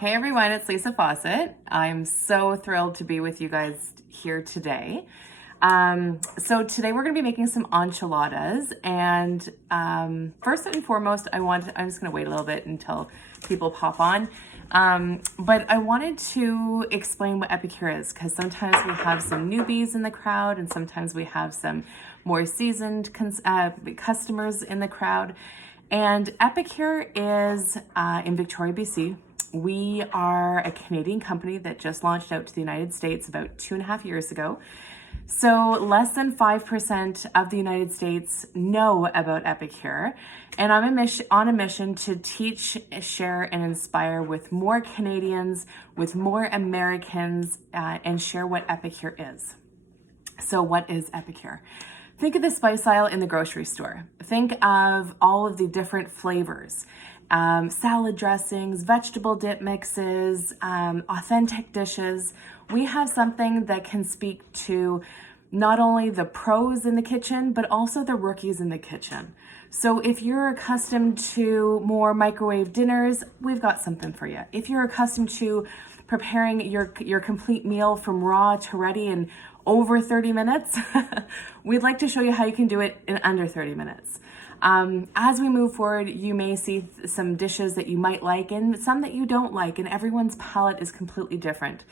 Hey everyone, it's Lisa Fawcett. I'm so thrilled to be with you guys here today. So today we're going to be making some enchiladas, and first and foremost, I'm just going to wait a little bit until people pop on. But I wanted to explain what epicure is, because sometimes we have some newbies in the crowd, and sometimes we have some more seasoned customers in the crowd. And epicure is in Victoria, BC. We are a Canadian company that just launched out to the United States about 2.5 years ago. So less than 5% of the United States know about epicure. And I'm on a mission to teach, share, and inspire with more Canadians, with more Americans, and share what epicure is. So what is epicure? Think of the spice aisle in the grocery store. Think of all of the different flavors. Salad dressings, vegetable dip mixes, authentic dishes. We have something that can speak to not only the pros in the kitchen, but also the rookies in the kitchen. So if you're accustomed to more microwave dinners, we've got something for you. If you're accustomed to preparing your complete meal from raw to ready in over 30 minutes, we'd like to show you how you can do it in under 30 minutes. As we move forward, you may see some dishes that you might like and some that you don't like, and everyone's palate is completely different.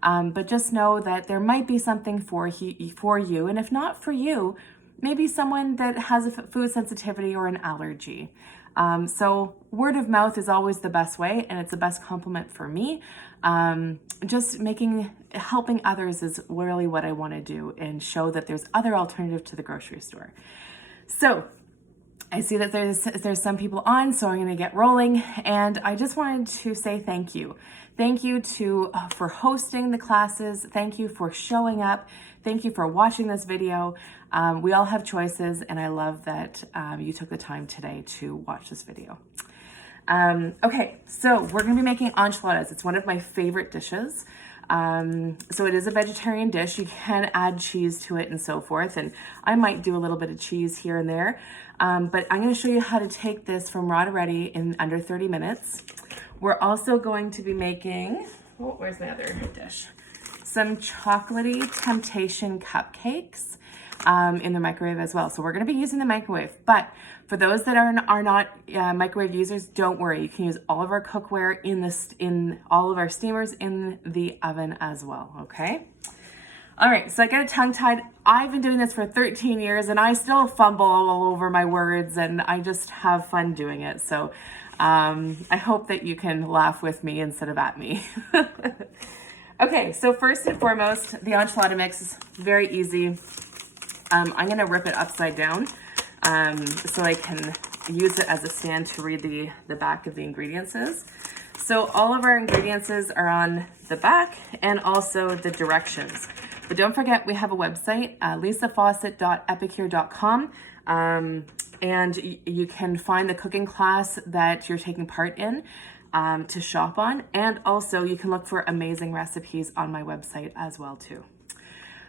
But just know that there might be something for you, and if not for you, maybe someone that has a food sensitivity or an allergy. So word of mouth is always the best way, and it's the best compliment for me. Just helping others is really what I want to do, and show that there's other alternative to the grocery store. So I see that there's some people on, so I'm going to get rolling, and I just wanted to say thank you. Thank you for hosting the classes. Thank you for showing up. Thank you for watching this video. We all have choices, and I love that you took the time today to watch this video. Okay, so we're going to be making enchiladas. It's one of my favorite dishes. So it is a vegetarian dish. You can add cheese to it and so forth, and I might do a little bit of cheese here and there. But I'm going to show you how to take this from raw to ready in under 30 minutes. We're also going to be making, where's my other dish? Some chocolatey temptation cupcakes in the microwave as well. So we're going to be using the microwave, but for those that are not microwave users, don't worry. You can use all of our cookware in all of our steamers in the oven as well, okay? All right, so I get it tongue-tied. I've been doing this for 13 years, and I still fumble all over my words, and I just have fun doing it. So I hope that you can laugh with me instead of at me. Okay, so first and foremost, the enchilada mix is very easy. I'm gonna rip it upside down so I can use it as a stand to read the back of the ingredients. So all of our ingredients are on the back, and also the directions. But don't forget, we have a website, lisafawcett.epicure.com, and you can find the cooking class that you're taking part in to shop on, and also you can look for amazing recipes on my website as well too.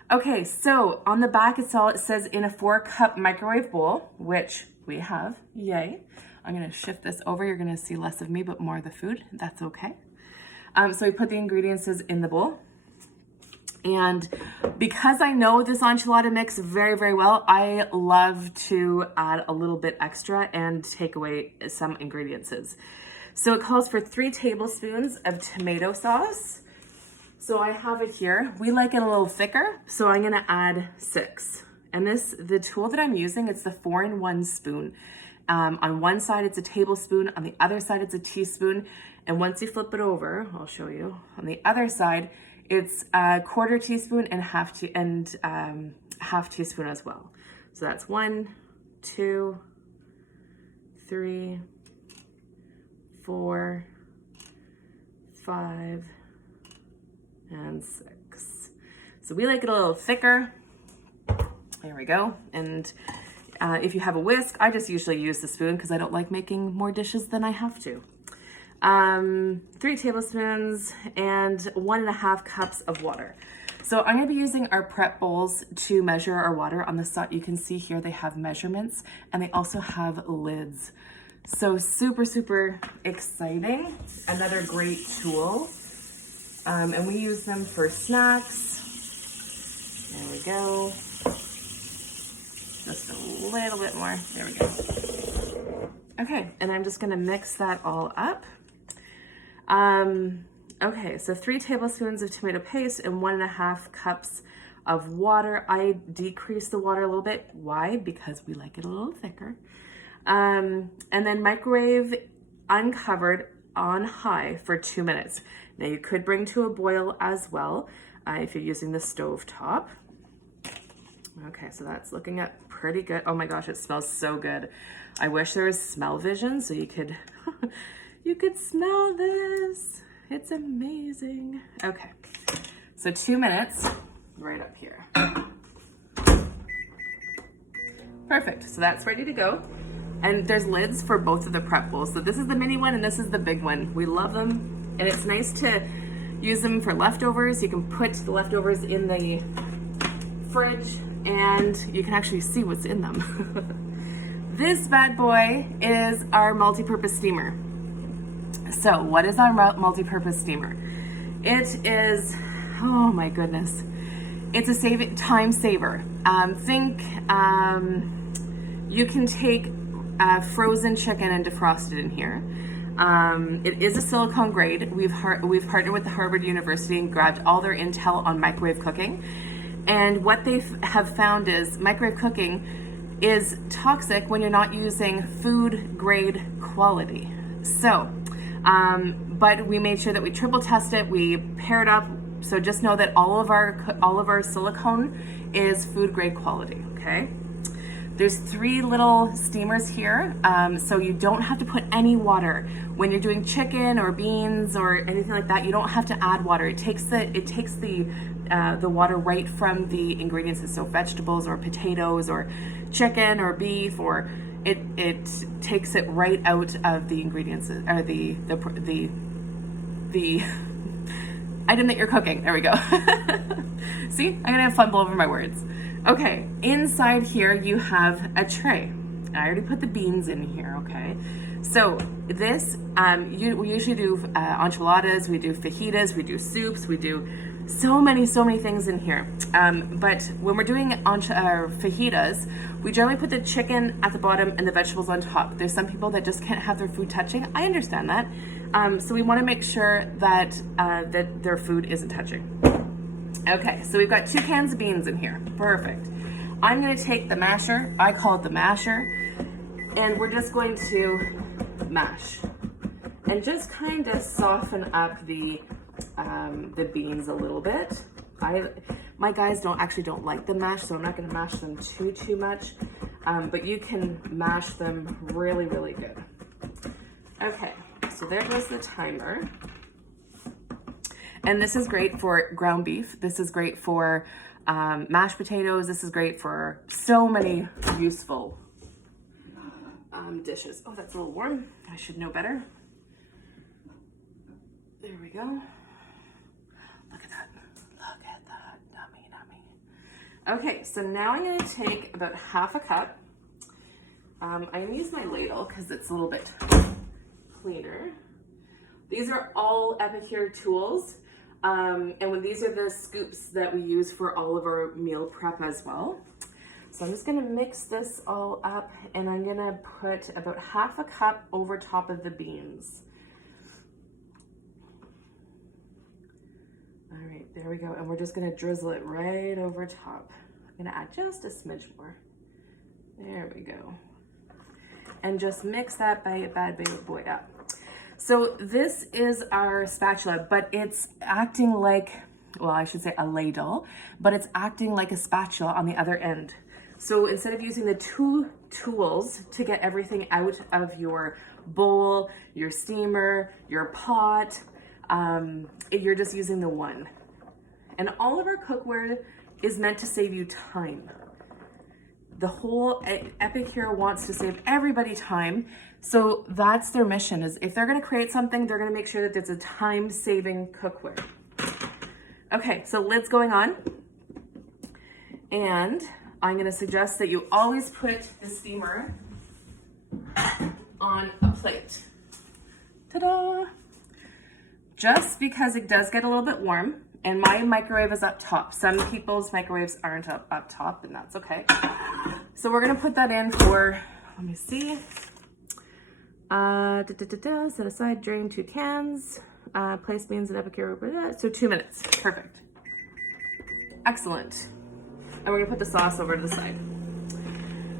Okay, so on the back it says in a 4-cup microwave bowl, which we have, yay. I'm gonna shift this over. You're gonna see less of me, but more of the food. That's okay. So we put the ingredients in the bowl. And because I know this enchilada mix very, very well, I love to add a little bit extra and take away some ingredients. So it calls for 3 tablespoons of tomato sauce. So I have it here. We like it a little thicker, so I'm gonna add 6. And the tool that I'm using, it's the 4-in-1 spoon. On one side, it's a tablespoon. On the other side, it's a teaspoon. And once you flip it over, I'll show you. On the other side, it's a 1/4 teaspoon and half teaspoon as well. So that's 1, 2, 3, 4, 5, and 6. So we like it a little thicker. There we go. And if you have a whisk, I just usually use the spoon because I don't like making more dishes than I have to. 3 tablespoons and 1.5 cups of water. So I'm going to be using our prep bowls to measure our water. On the side, you can see here they have measurements, and they also have lids. So super, super exciting. Another great tool. And we use them for snacks. There we go. Just a little bit more. There we go. Okay, and I'm just gonna mix that all up. Okay, so 3 tablespoons of tomato paste and 1.5 cups of water. I decreased the water a little bit. Why? Because we like it a little thicker. And then microwave uncovered on high for 2 minutes. Now you could bring to a boil as well if you're using the stove top. Okay, so that's looking at pretty good. Oh my gosh, it smells so good. I wish there was smell vision so you could you could smell this. It's amazing. Okay, so 2 minutes right up here. Perfect, so that's ready to go. And there's lids for both of the prep bowls. So this is the mini one and this is the big one. We love them. And it's nice to use them for leftovers. You can put the leftovers in the fridge and you can actually see what's in them. This bad boy is our multi-purpose steamer. So what is our multi-purpose steamer? It is, oh my goodness. It's a time saver. You can take frozen chicken and defrost it in here. It is a silicone grade. We've partnered with the Harvard University and grabbed all their intel on microwave cooking. And what they have found is microwave cooking is toxic when you're not using food grade quality. So, but we made sure that we triple test it. We paired up. So just know that all of our silicone is food grade quality. Okay. There's 3 little steamers here, so you don't have to put any water. When you're doing chicken or beans or anything like that, you don't have to add water. It takes the water right from the ingredients, so vegetables or potatoes or chicken or beef, or it takes it right out of the ingredients or the item that you're cooking. There we go. See, I'm gonna have fumble over my words. Okay, inside here you have a tray. I already put the beans in here, okay? So this, we usually do enchiladas, we do fajitas, we do soups, we do so many things in here. But when we're doing fajitas, we generally put the chicken at the bottom and the vegetables on top. There's some people that just can't have their food touching. I understand that. So we wanna make sure that, that their food isn't touching. Okay, so we've got 2 cans of beans in here. Perfect. I'm gonna take the masher, I call it the masher, and we're just going to mash. And just kind of soften up the beans a little bit. My guys don't like the mash, so I'm not gonna mash them too much, but you can mash them really, really good. Okay, so there goes the timer. And this is great for ground beef. This is great for mashed potatoes. This is great for so many useful dishes. Oh, that's a little warm. I should know better. There we go. Look at that. Look at that. Yummy, yummy. Okay, so now I'm going to take about 1/2 cup. I'm going to use my ladle because it's a little bit cleaner. These are all Epicure tools. And when these are the scoops that we use for all of our meal prep as well. So I'm just gonna mix this all up and I'm gonna put about 1/2 cup over top of the beans. All right, there we go. And we're just gonna drizzle it right over top. I'm gonna add just a smidge more. There we go. And just mix that bad boy up. So this is our spatula, but it's acting like, well, I should say a ladle, but it's acting like a spatula on the other end. So instead of using the 2 tools to get everything out of your bowl, your steamer, your pot, you're just using the 1. And all of our cookware is meant to save you time. The whole Epicure wants to save everybody time. So that's their mission, is if they're gonna create something, they're gonna make sure that it's a time-saving cookware. Okay, so lid's going on. And I'm gonna suggest that you always put the steamer on a plate. Ta-da! Just because it does get a little bit warm, and my microwave is up top. Some people's microwaves aren't up top, and that's okay. So we're gonna put that in for, let me see. Set aside, drain 2 cans. Place beans in epicure, so 2 minutes, perfect. Excellent. And we're gonna put the sauce over to the side.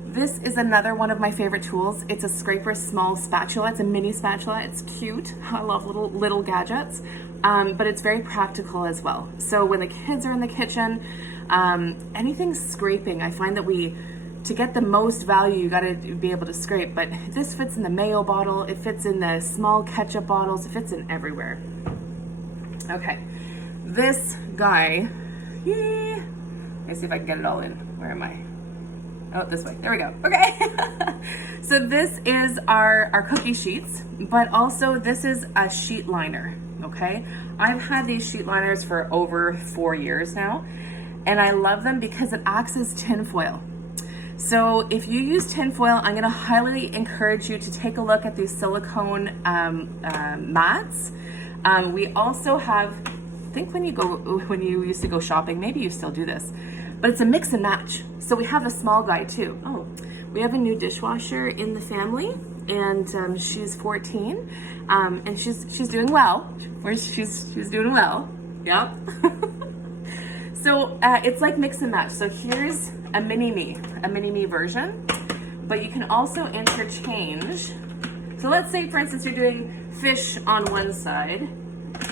This is another one of my favorite tools. It's a scraper small spatula. It's a mini spatula. It's cute. I love little gadgets, but it's very practical as well. So when the kids are in the kitchen, anything scraping, I find that to get the most value, you gotta be able to scrape, but this fits in the mayo bottle, it fits in the small ketchup bottles, it fits in everywhere. Okay, this guy, let's see if I can get it all in. Where am I? Oh, this way. There we go. Okay. So this is our cookie sheets, but also this is a sheet liner, okay? I've had these sheet liners for over 4 years now, and I love them because it acts as tin foil. So if you use tin foil, I'm gonna highly encourage you to take a look at these silicone mats. We also have, I think when you used to go shopping, maybe you still do this, but it's a mix and match. So we have a small guy too. Oh, we have a new dishwasher in the family, and she's 14, and she's doing well. She's doing well. Yep. So it's like mix and match. So here's a mini me version, but you can also interchange. So let's say, for instance, you're doing fish on one side,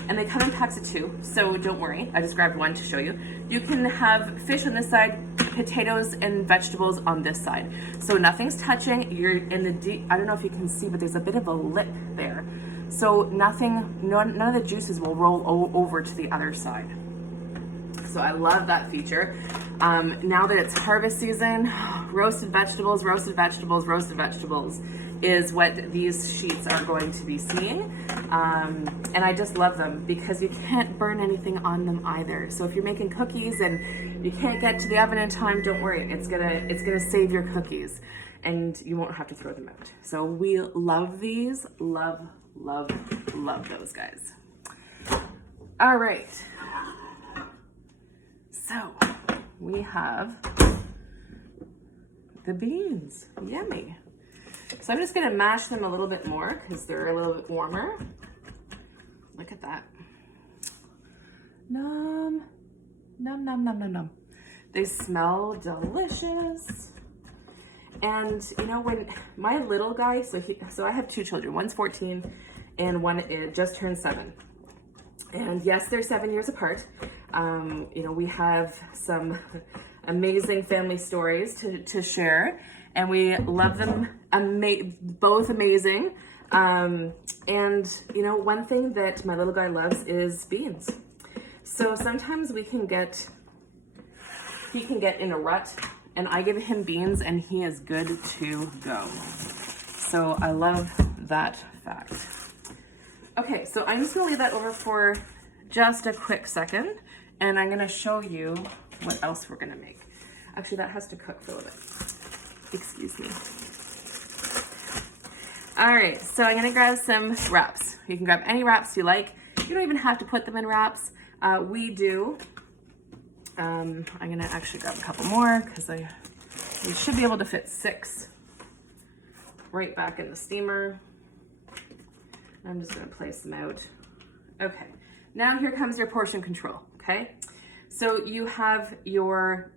and they come in packs of 2, so don't worry, I just grabbed one to show you. You can have fish on this side, potatoes and vegetables on this side. So nothing's touching, you're in the deep, I don't know if you can see, but there's a bit of a lip there. So none of the juices will roll over to the other side. So I love that feature. Now that it's harvest season, roasted vegetables is what these sheets are going to be seeing. And I just love them because you can't burn anything on them either. So if you're making cookies and you can't get to the oven in time, don't worry, it's gonna save your cookies and you won't have to throw them out. So we love these, love those guys. All right. So we have the beans, yummy. So I'm just gonna mash them a little bit more because they're a little bit warmer. Look at that. Nom, nom, nom, nom, nom, nom. They smell delicious. And you know, when my little guy, so I have 2 children, one's 14 and one just turned 7. And yes, they're 7 years apart. You know, we have some amazing family stories to share, and we love them, both amazing. And you know, one thing that my little guy loves is beans. So sometimes he can get in a rut, and I give him beans and he is good to go. So I love that fact. Okay, so I'm just gonna leave that over for just a quick second, and I'm gonna show you what else we're gonna make. Actually, that has to cook for a little bit. Excuse me. All right, so I'm gonna grab some wraps. You can grab any wraps you like. You don't even have to put them in wraps. We do. I'm gonna actually grab a couple more because we should be able to fit 6 right back in the steamer. I'm just gonna place them out. Okay, now here comes your portion control, okay? So you have your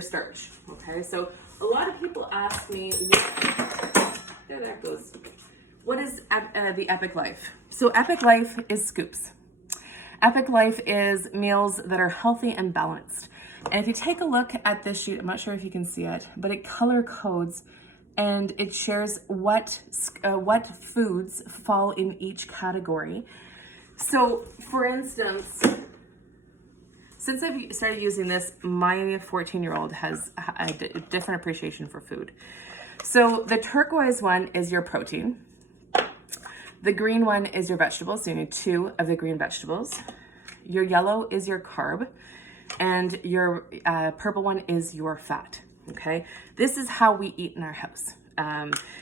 starch, okay? So a lot of people ask me, there that goes. What is the Epic Life? So Epic Life is scoops. Epic Life is meals that are healthy and balanced. And if you take a look at this sheet, I'm not sure if you can see it, but it color codes and it shares what foods fall in each category. So for instance, since I've started using this, my 14-year-old has a different appreciation for food. So the turquoise one is your protein. The green one is your vegetables, so you need 2 of the green vegetables. Your yellow is your carb, and your purple one is your fat, okay? This is how we eat in our house.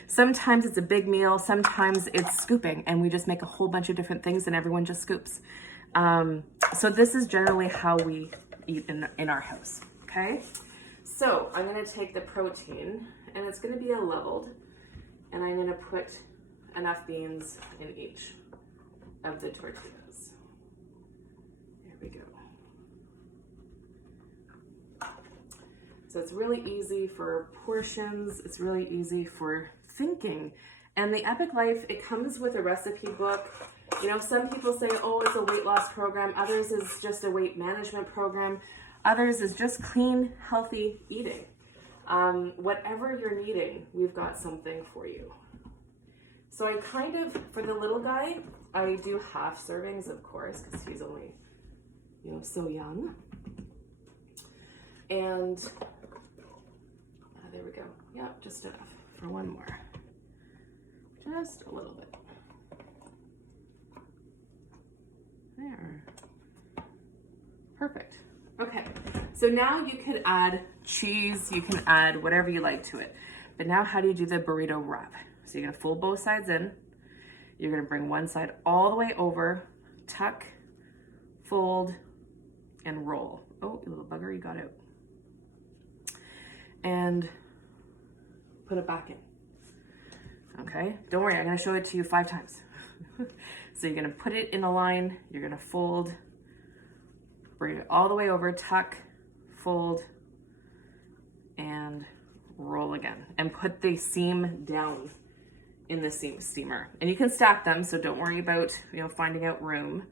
Sometimes it's a big meal, sometimes it's scooping, and we just make a whole bunch of different things and everyone just scoops. So this is generally how we eat in our house, okay? So I'm gonna take the protein, and it's gonna be a leveled, and I'm gonna put enough beans in each of the tortillas. There we go. So it's really easy for portions, it's really easy for thinking. And the Epic Life, it comes with a recipe book. You know, some people say, oh, it's a weight loss program. Others is just a weight management program. Others is just clean, healthy eating. Whatever you're needing, we've got something for you. So I kind of, for the little guy, I do half servings, of course, because he's only, you know, so young. And there we go. Yeah, just enough for one more. Just a little bit. There. Perfect. Okay, so now you could add cheese, you can add whatever you like to it. But now how do you do the burrito wrap? So you're gonna fold both sides in. You're gonna bring one side all the way over, tuck, fold, and roll. Oh, you little bugger, you got out. And put it back in. Okay, don't worry, I'm gonna show it to you 5 times. So you're gonna put it in a line, you're gonna fold, bring it all the way over, tuck, fold, and roll again. And put the seam down in the steamer. And you can stack them, so don't worry about, you know, finding out room.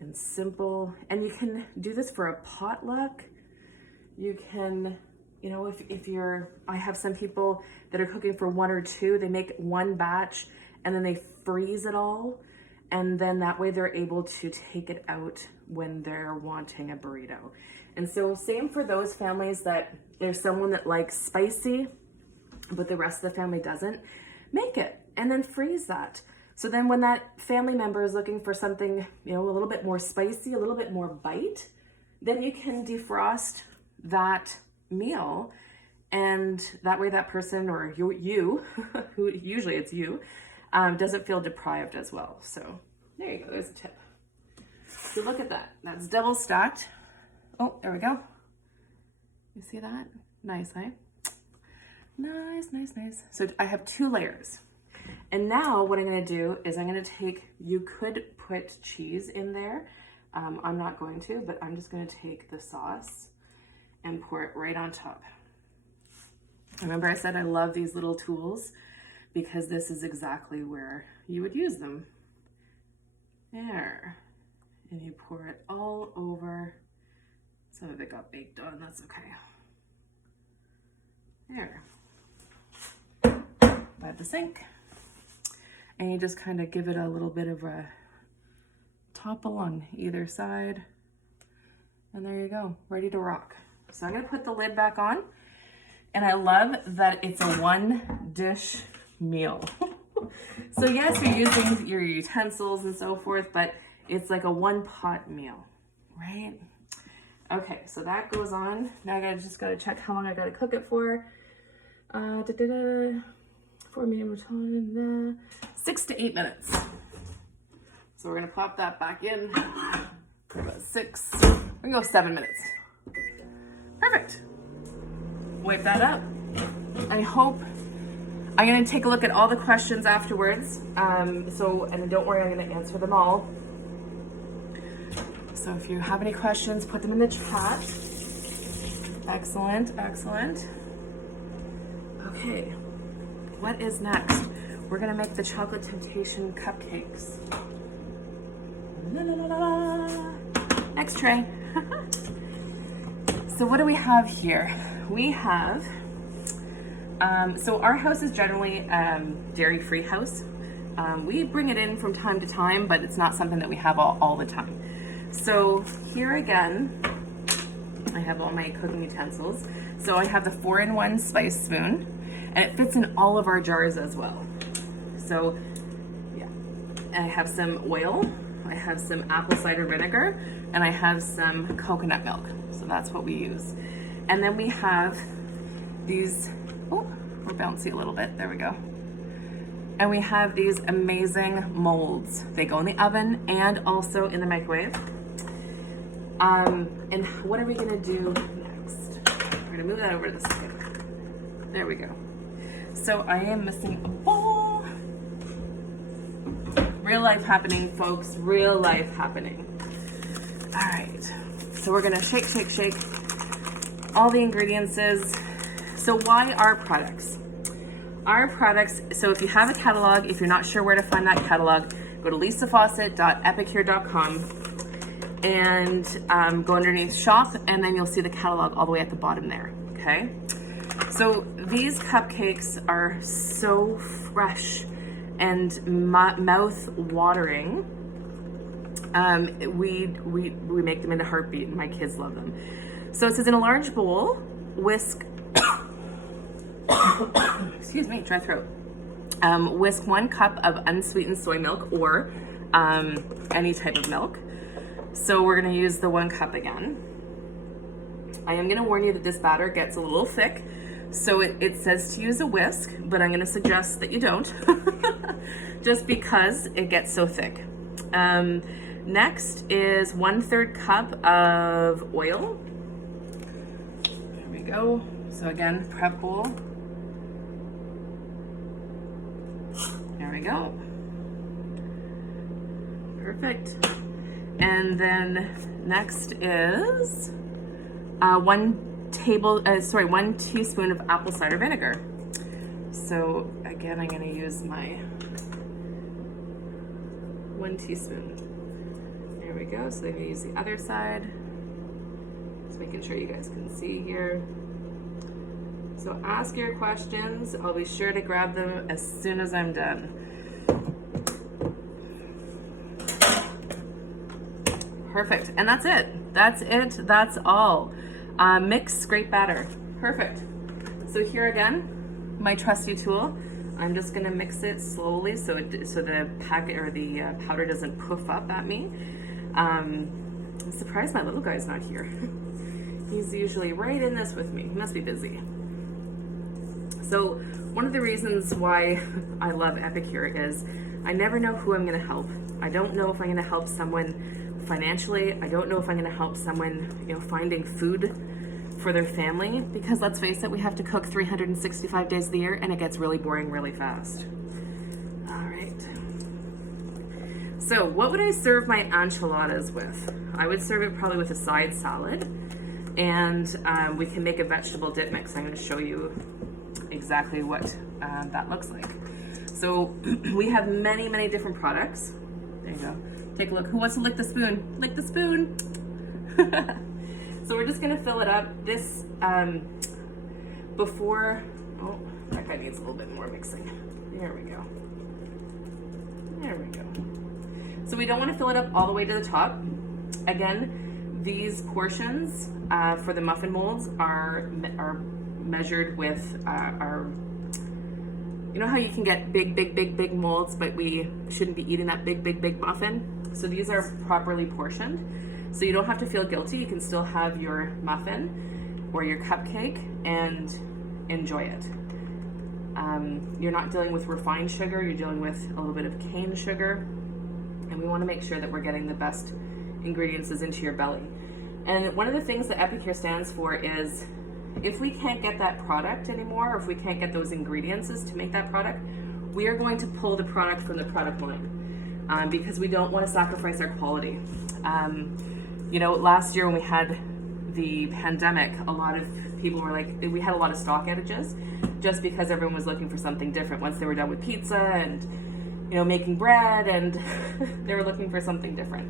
And simple, and you can do this for a potluck. You can, you know, if you're, I have some people that are cooking for 1 or 2, they make one batch and then they freeze it all. And then that way they're able to take it out when they're wanting a burrito. And so same for those families that there's someone that likes spicy, but the rest of the family doesn't, make it and then freeze that. So then when that family member is looking for something, you know, a little bit more spicy, a little bit more bite, then you can defrost that meal, and that way that person, or you who usually it's you, doesn't feel deprived as well. So there you go, there's a tip. So look at that, that's double stacked. Oh, there we go. You see that? Nice, eh? Nice, nice, nice. So I have 2 layers. And now what I'm gonna do is I'm gonna take, you could put cheese in there. I'm not going to, but I'm just gonna take the sauce and pour it right on top. Remember I said I love these little tools because this is exactly where you would use them. There. And you pour it all over. Some of it got baked on, that's okay. There. By the sink. And you just kind of give it a little bit of a topple on either side. And there you go, ready to rock. So I'm gonna put the lid back on. And I love that it's a 1-dish meal. So yes, you're using your utensils and so forth, but it's like a 1-pot meal, right? Okay, so that goes on. Now I just gotta check how long I gotta cook it for. 4 medium time, 6 to 8 minutes. So we're gonna pop that back in for about 6. We're gonna go 7 minutes. Perfect. Wipe that up. I hope, I'm gonna take a look at all the questions afterwards. And don't worry, I'm gonna answer them all. So if you have any questions, put them in the chat. Excellent, excellent. Okay. What is next? We're gonna make the chocolate temptation cupcakes. La, la, la, la. Next tray. So what do we have here? We have, so our house is generally dairy-free house. We bring it in from time to time, but it's not something that we have all the time. So here again, I have all my cooking utensils. So I have the 4-in-1 spice spoon, and it fits in all of our jars as well. So yeah, and I have some oil, I have some apple cider vinegar, and I have some coconut milk. So that's what we use. And then we have these, oh, we're bouncy a little bit, there we go. And we have these amazing molds. They go in the oven and also in the microwave. And what are we gonna do next? We're gonna move that over to the side. There we go. So I am missing a bowl. Real life happening, folks, real life happening. All right, so we're gonna shake, shake, shake all the ingredients. So why our products? Our products, so if you have a catalog, if you're not sure where to find that catalog, go to lisafawcett.epicure.com and go underneath shop, and then you'll see the catalog all the way at the bottom there, okay? So these cupcakes are so fresh and mouth-watering. We make them in a heartbeat, and my kids love them. So it says in a large bowl, whisk, excuse me, dry throat. Whisk 1 cup of unsweetened soy milk or any type of milk. So we're gonna use the 1 cup again. I am gonna warn you that this batter gets a little thick. So it says to use a whisk, but I'm gonna suggest that you don't, just because it gets so thick. Next is 1/3 cup of oil. There we go. So again, prep bowl. There we go. Perfect. And then next is 1 teaspoon of apple cider vinegar. So again, I'm gonna use my 1 teaspoon. There we go. So I'm gonna use the other side. Just making sure you guys can see here. So ask your questions. I'll be sure to grab them as soon as I'm done. Perfect, and that's it. That's it, that's all. Mix, scrape batter, perfect. So here again, my trusty tool. I'm just gonna mix it slowly so the packet or the powder doesn't poof up at me. I'm surprised my little guy's not here. He's usually right in this with me. He must be busy. So one of the reasons why I love Epicure is I never know who I'm gonna help. I don't know if I'm gonna help someone financially. I don't know if I'm gonna help someone, finding food for their family, because let's face it, we have to cook 365 days of the year and it gets really boring really fast. All right. So what would I serve my enchiladas with? I would serve it probably with a side salad, and we can make a vegetable dip mix. I'm gonna show you exactly what that looks like. So we have many, many different products. There you go. Take a look. Who wants to lick the spoon? Lick the spoon. So we're just gonna fill it up. This, before, oh, that guy needs a little bit more mixing. There we go. There we go. So we don't wanna fill it up all the way to the top. Again, these portions for the muffin molds are measured with our, you know how you can get big molds, but we shouldn't be eating that big muffin? So these are properly portioned. So you don't have to feel guilty. You can still have your muffin or your cupcake and enjoy it. You're not dealing with refined sugar, you're dealing with a little bit of cane sugar. And we wanna make sure that we're getting the best ingredients into your belly. And one of the things that Epicure stands for is, if we can't get that product anymore, or if we can't get those ingredients to make that product, we are going to pull the product from the product line because we don't want to sacrifice our quality. Last year when we had the pandemic, a lot of people were like, we had a lot of stock outages just because everyone was looking for something different once they were done with pizza and making bread, and they were looking for something different.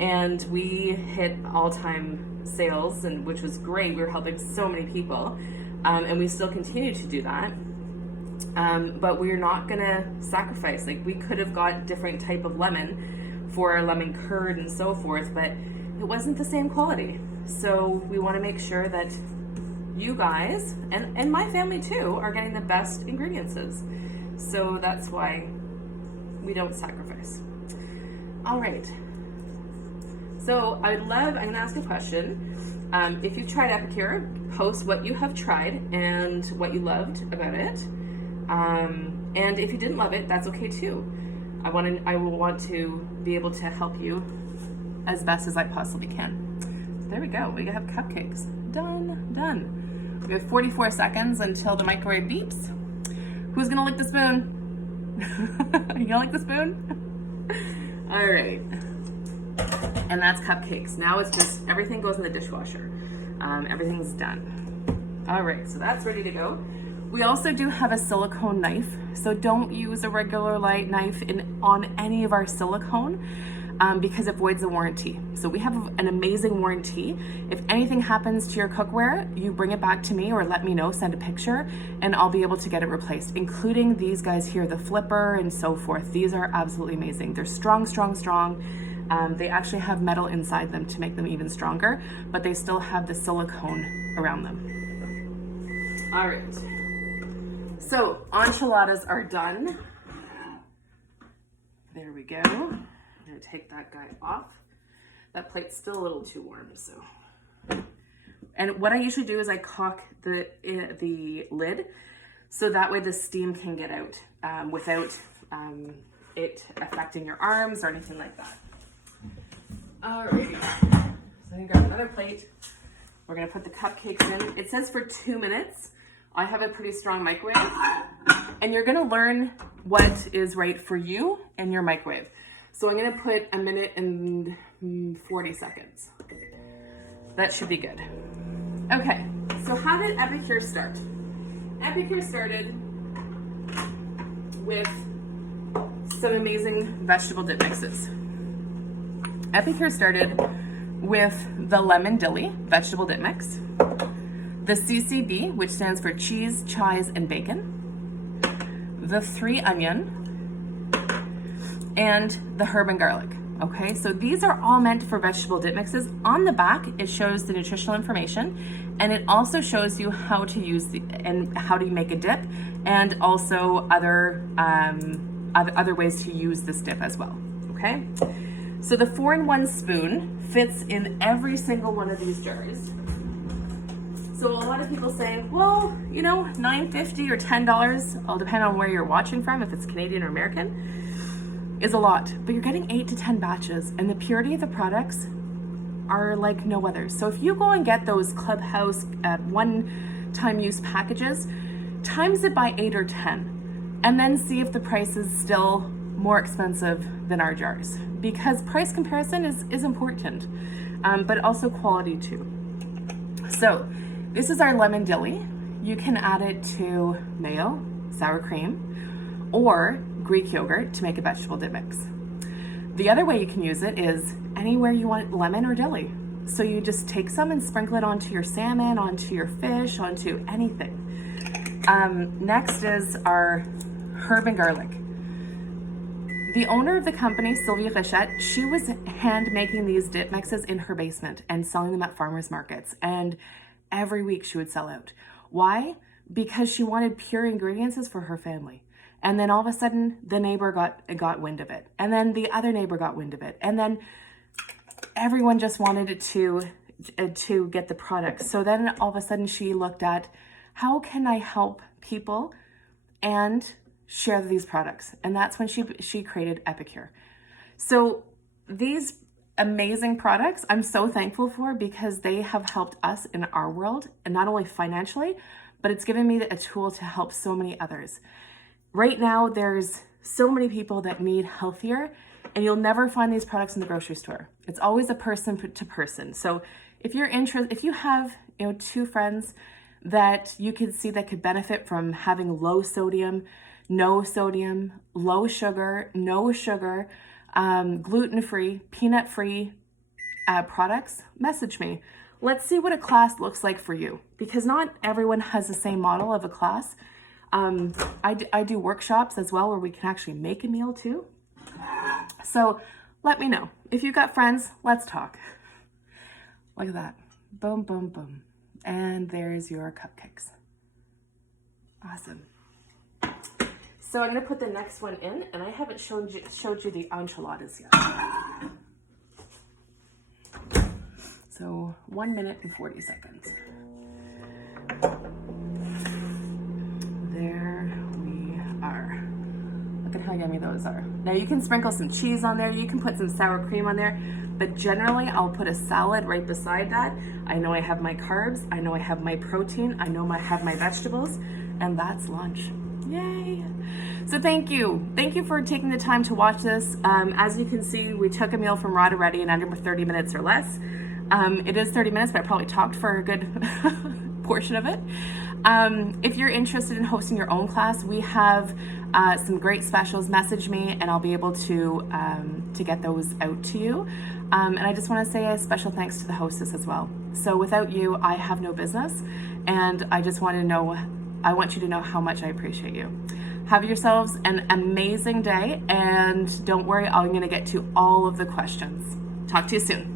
And we hit all-time sales, and which was great. We were helping so many people, and we still continue to do that. But we're not gonna sacrifice. Like, we could have got different type of lemon for our lemon curd and so forth, but it wasn't the same quality. So we want to make sure that you guys and my family too are getting the best ingredients. So that's why we don't sacrifice. All right. So I'm gonna ask a question. If you've tried Epicure, post what you have tried and what you loved about it. And if you didn't love it, that's okay too. I will want to be able to help you as best as I possibly can. So there we go, we have cupcakes. Done. We have 44 seconds until the microwave beeps. Who's gonna lick the spoon? You gonna lick the spoon? All right. And that's cupcakes. Now it's just, everything goes in the dishwasher. Everything's done. All right, so that's ready to go. We also do have a silicone knife, so don't use a regular light knife on any of our silicone because it voids the warranty. So we have an amazing warranty. If anything happens to your cookware, you bring it back to me or let me know, send a picture, and I'll be able to get it replaced, including these guys here, the flipper and so forth. These are absolutely amazing. They're strong. They actually have metal inside them to make them even stronger, but they still have the silicone around them. All right. So enchiladas are done. There we go. I'm gonna take that guy off. That plate's still a little too warm, so. And what I usually do is I caulk the lid, so that way the steam can get out without it affecting your arms or anything like that. Alrighty, so I'm gonna grab another plate. We're gonna put the cupcakes in. It says for 2 minutes. I have a pretty strong microwave, and you're gonna learn what is right for you and your microwave. So I'm gonna put 1 minute and 40 seconds. That should be good. Okay, so how did Epicure start? Epicure started with some amazing vegetable dip mixes. Epicure started with the lemon dilly vegetable dip mix, the CCB, which stands for cheese, chives, and bacon, the 3 onion, and the herb and garlic. Okay, so these are all meant for vegetable dip mixes. On the back, it shows the nutritional information, and it also shows you how to use and how to make a dip, and also other ways to use this dip as well. Okay. So the 4-in-1 spoon fits in every single one of these jars. So a lot of people say, well, you know, $9.50 or $10, all depend on where you're watching from, if it's Canadian or American, is a lot. But you're getting 8 to 10 batches, and the purity of the products are like no other. So if you go and get those Clubhouse one-time use packages, times it by 8 or 10, and then see if the price is still more expensive than our jars, because price comparison is important, but also quality too. So this is our lemon dilly. You can add it to mayo, sour cream, or Greek yogurt to make a vegetable dip mix. The other way you can use it is anywhere you want lemon or dilly. So you just take some and sprinkle it onto your salmon, onto your fish, onto anything. Next is our herb and garlic. The owner of the company, Sylvia Richette, she was hand making these dip mixes in her basement and selling them at farmers markets. And every week she would sell out. Why? Because she wanted pure ingredients for her family. And then all of a sudden the neighbor got wind of it. And then the other neighbor got wind of it. And then everyone just wanted to get the product. So then all of a sudden she looked at, how can I help people and share these products? And that's when she created Epicure. So these amazing products I'm so thankful for, because they have helped us in our world, and not only financially, but it's given me a tool to help so many others. Right now, there's so many people that need healthier, and you'll never find these products in the grocery store. It's always a person to person. So if you're interested, if you have 2 friends that you could see that could benefit from having low sodium, no sodium, low sugar, no sugar, gluten-free, peanut-free products, message me. Let's see what a class looks like for you, because not everyone has the same model of a class. I do workshops as well where we can actually make a meal too. So let me know. If you've got friends, let's talk. Look at that. Boom, boom, boom. And there's your cupcakes. Awesome. So I'm going to put the next one in, and I haven't showed you the enchiladas yet. So 1 minute and 40 seconds. There we are. Look at how yummy those are. Now you can sprinkle some cheese on there. You can put some sour cream on there. But generally, I'll put a salad right beside that. I know I have my carbs. I know I have my protein. I know I have my vegetables. And that's lunch. Yay! So thank you. Thank you for taking the time to watch this. As you can see, we took a meal from Rod already in under 30 minutes or less. It is 30 minutes, but I probably talked for a good portion of it. If you're interested in hosting your own class, we have some great specials. Message me and I'll be able to get those out to you. And I just want to say a special thanks to the hostess as well. So without you, I have no business. And I just want you to know how much I appreciate you. Have yourselves an amazing day. And don't worry, I'm going to get to all of the questions. Talk to you soon.